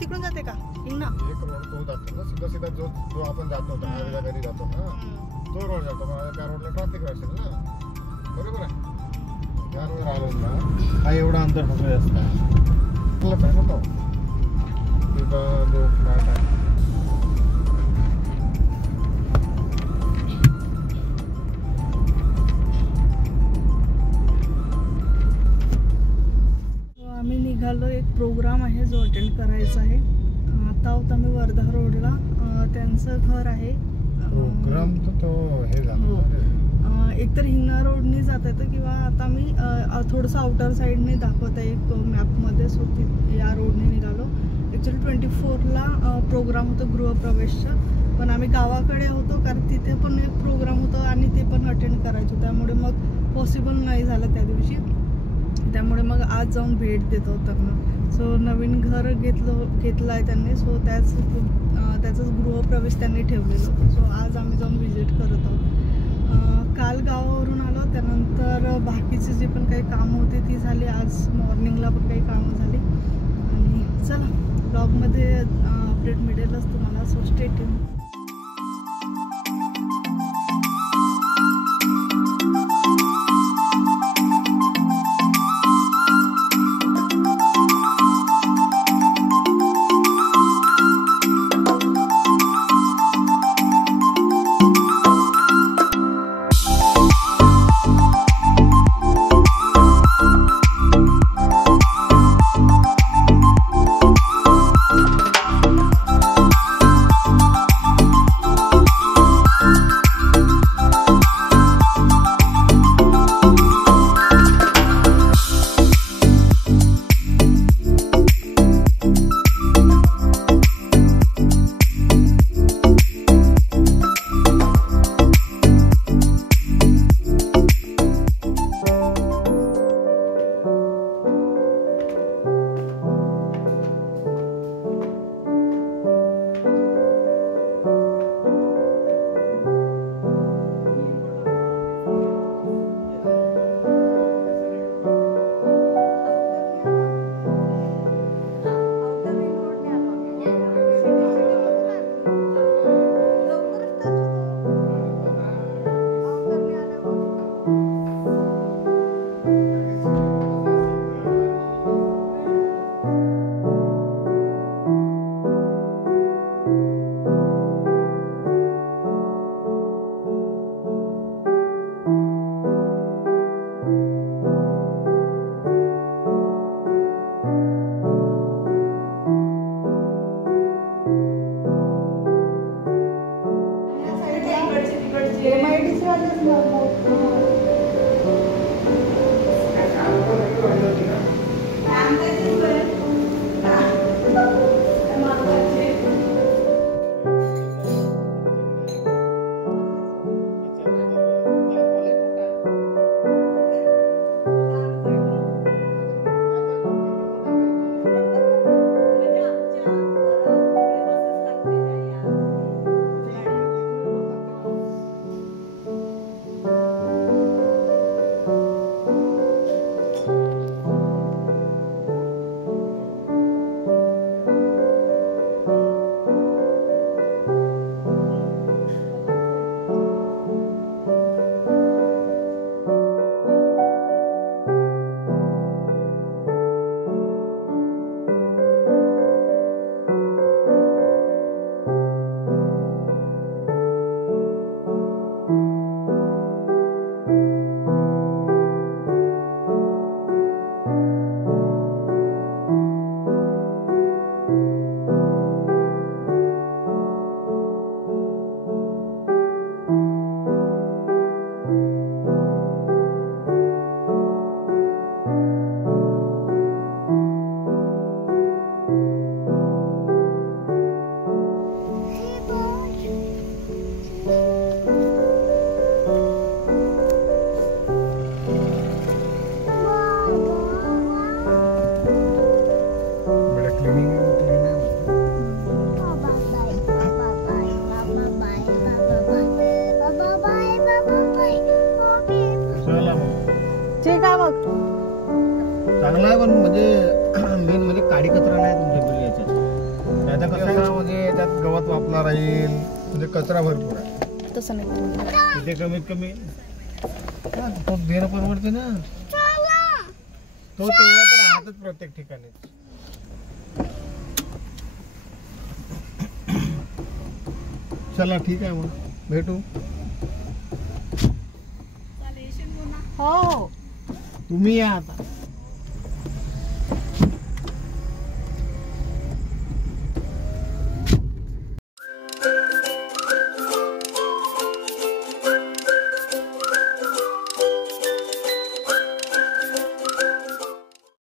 तिकडून जाते का हिंगणा? एक रोड तो जातो ना सीधा सीधा जो आपण जातो नवीला घरी जातो ना तो रोड जातो. त्या रोडला ट्रॅफिक असेल ना, बरोबर आहे. या रोड आलो ना हा एवढा अंतर होतोय असता क्लब आहे ना तो तिथं जो फ्लॅट आहे. आम्ही निघालो, एक प्रोग्राम आहे जो अटेंड करायचा आहे. आता आहोत आम्ही वर्धा रोडला. त्यांचं घर आहे. प्रोग्राम तो हे झालं एकतर हिंगणा रोडने जात येतं किंवा आता मी थोडंसं आउटर साईडने दाखवत आहे एक मॅपमध्ये. सो या रोडने निघालो. ॲक्च्युली 24ला प्रोग्राम होतं गृहप्रवेशचं, पण आम्ही गावाकडे होतो कारण तिथे पण एक प्रोग्राम होतं आणि ते पण अटेंड करायचं, त्यामुळे मग पॉसिबल नाही झालं त्या दिवशी. त्यामुळे मग आज जाऊन भेट देतो त्यांना. सो नवीन घर घेतलं आहे त्यांनी. सो त्याचंच गृहप्रवेश त्यांनी ठेवलेलं होतं. सो आज आम्ही जाऊन व्हिजिट करत आहोत. काल गावावरून आलो, त्यानंतर बाकीची जी पण काही कामं होती ती झाली. आज मॉर्निंगला पण काही कामं झाली. आणि चला ब्लॉगमध्ये अपडेट मिळेलच तुम्हाला. So stay tune. पण म्हणजे मेन म्हणजे काडी कचरा नाही तुमच्या घरी याच्यात. त्याचा कचरा म्हणजे त्यात गवत वापला राहील, म्हणजे कचरा भरपूर आहे. तसं नाही तिथे कमीत कमी तो देणं परवडते ना. तो तेवढा तर राहतच प्रत्येक ठिकाणी. चला ठीक आहे, मग भेटू. हो तुम्ही या आता.